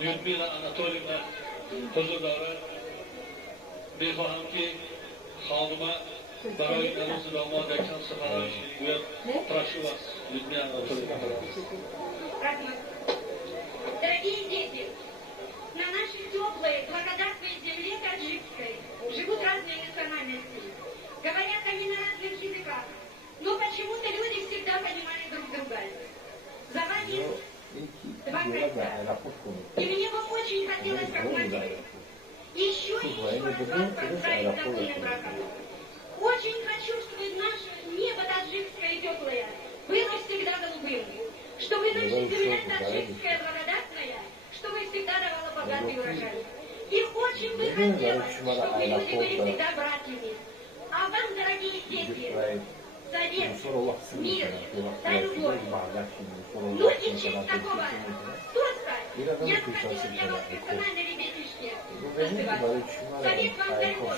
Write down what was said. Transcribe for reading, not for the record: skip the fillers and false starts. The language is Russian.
Lyudmila Anatolyevna huzurlari bexahamki xonima برای عروس داماد یک چند سخنرانی میگوید. Прошу вас, Людмила Анатольевна. Дорогие дети, на нашей теплой, благодатной земле таджикской живут разные национальности. Говорят они на разных языках, но почему-то люди всегда понимали друг друга. За вами два кольца. И мне бы очень хотелось, как мальчик, еще и еще раз вас поздравить с законным браком. Очень хочу, чтобы наше небо таджикское и теплое было всегда голубым, чтобы наша земля таджикская благодатная, чтобы всегда давала богатый урожай. И очень бы хотелось, чтобы люди были всегда братьями. А вам, дорогие дети, совет, мир, да любовь. Ну и в честь такого тоста я бы хотела для вас персонально, ребятишки, называть. Совет вам дай Бог.